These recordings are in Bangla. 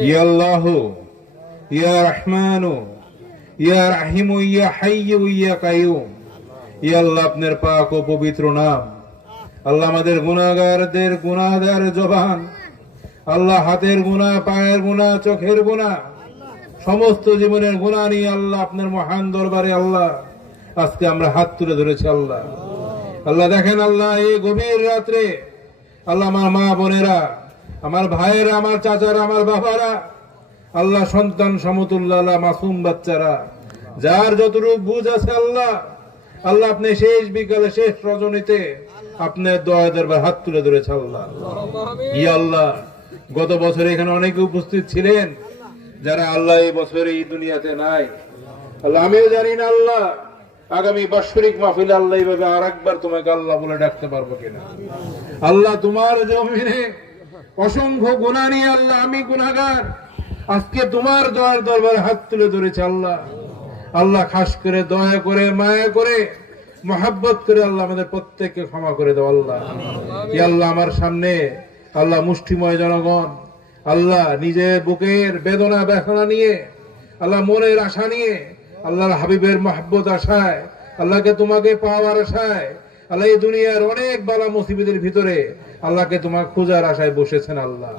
ইয়া আল্লাহ ইয়া রহমান ইয়া রাহিম ইয়া হাইয়্যু ইয়া কাইয়ুম ইয়া আল্লাহ আপনার পাক ও পবিত্র নাম আল্লাহ আমাদের গুনাহগারদের গুনাহগার জবান আল্লাহ হাতের গুনাহ পায়ের গুনাহ চোখের গুনাহ সমস্ত জীবনের গুণা নিয়ে আল্লাহ আপনার মহান দরবারে আল্লাহ আজকে আমরা হাত তুলে ধরেছি আল্লাহ আল্লাহ দেখেন আল্লাহ এই গভীর রাত্রে আল্লাহ আমার মা বোনেরা আমার ভাইয়েরা, আমার চাচারা, আমার বাবারা, আল্লাহ সন্তান সমতুল্লাহ মাসুম বাচ্চারা। যার যতটুকু বুঝ আছে আল্লাহ আল্লাহ আপনি শেষ বিকালে, শেষ রজনীতে আপনার দয়া দরবার হাত তুলে ধরেছে আল্লাহ। ই আল্লাহ, গত বছর এখানে অনেকে উপস্থিত ছিলেন, যারা আল্লাহ এই বছর এই দুনিয়াতে নাই। আল্লাহ, আমিও জানি না আল্লাহ, আগামী বাৎসরিক মাহফিল আল্লাহ এইভাবে আর একবার তোমাকে আল্লাহ বলে ডাকতে পারব কিনা। আল্লাহ তোমার জমিনে অসংখ্য গুণা নিয়ে আল্লাহ আমি গুনাগার আজকে তোমার দয়ার দরবার হাত তুলে ধরেছে আল্লাহ। আল্লাহ খাস করে দয়া করে মায়া করে মহাব্বত করে আল্লাহ আমাদের প্রত্যেককে ক্ষমা করে দাও আল্লাহ। আল্লাহ আমার সামনে আল্লাহ মুষ্টিময় জনগণ। আল্লাহ নিজের বুকের বেদনা ব্যথনা নিয়ে আল্লাহ মনের আশা নিয়ে আল্লাহর হাবিবের মহাব্বত আশায় আল্লাহকে তোমাকে পাওয়ার আশায় আল্লাহ এই দুনিয়ার অনেক বালা মুসিবতের ভিতরে আল্লাহকে তোমার খোঁজার আশায় বসেছেন আল্লাহ।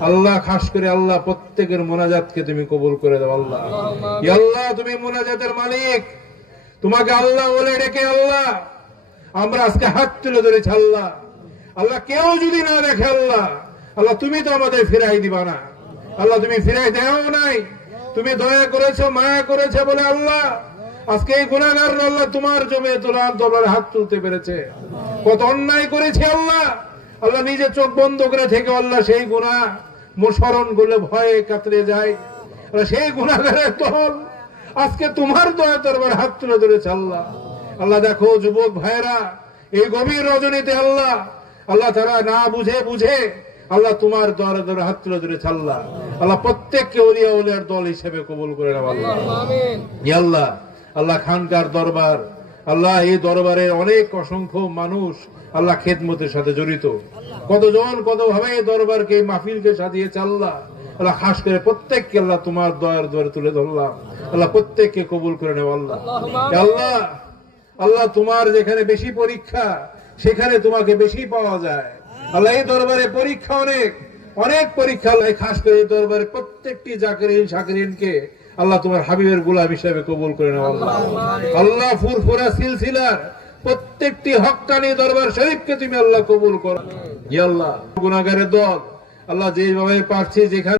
আল্লাহ খাস করে আল্লাহ প্রত্যেকের মোনাজাতকে তুমি কবুল করে দাও আল্লাহ। আল্লাহ, তুমি মোনাজাতের মালিক। তোমাকে আল্লাহ বলে ডেকে আল্লাহ। আমরা আজকে হাত তুলে ধরেছি আল্লাহ। আল্লাহ, কেউ যদি না দেখে আল্লাহ আল্লাহ, তুমি তো আমাদের ফিরাই দিবা না। আল্লাহ, তুমি ফিরাই দেও নাই। তুমি দয়া করেছ, মায়া করেছে বলে আল্লাহ। আজকে এই গুণাগার আল্লাহ তোমার জমে তোলার দলের হাত তুলতে পেরেছে। কত অন্যায় করেছে আল্লাহ। আল্লাহ নিজে চোখ বন্ধ করে থেকে আল্লাহ সেই গুণা স্মরণ করলে ভয়ে কাতরে যায়। সেই গুণাগারের দল আজকে তোমার দয়া দরবার হাত তুলে ধরেছে আল্লাহ। আল্লাহ দেখো যুবক ভাইরা এই গভীর রজনীতে আল্লাহ আল্লাহ তারা না বুঝে বুঝে আল্লাহ তোমার দরে দরে হাত তুলে ধরে আল্লাহ। আল্লাহ প্রত্যেককে ওলিয়া ওলিয়ার দল হিসেবে কবুল করে ই আল্লাহ আল্লাহ খানকার দরবার আল্লাহ এই দরবারের অনেক অসংখ্য মানুষ আল্লাহ খেদমতের সাথে জড়িত। কতজন কত ভাবে এই দরবারকে মাহফিলকে সাজিয়েছে আল্লাহ? আল্লাহ খাস করে প্রত্যেককে আল্লাহ তোমার দয়ার দরে তুলে ধরলাম। আল্লাহ প্রত্যেককে কবুল করে নেও আল্লাহ। আল্লাহ আল্লাহ তোমার যেখানে বেশি পরীক্ষা সেখানে তোমাকে বেশি পাওয়া যায়। আল্লাহ এই দরবারে পরীক্ষা অনেক অনেক পরীক্ষা খাস করে এই দরবারে প্রত্যেকটি জাকিরিন শাকিরিনকে আল্লাহ তোমার হাবিবের গোলাম হিসাবে কবুল করে নেওয়া আল্লাহ। আল্লাহ ফুরফুরা সিলসিলার প্রত্যেকটি হকানি দরবার শরীফকে তুমি আল্লাহ কবুল করো। আল্লাহ গুনাগারের দল, আল্লাহ যেভাবে পারছি যেখানে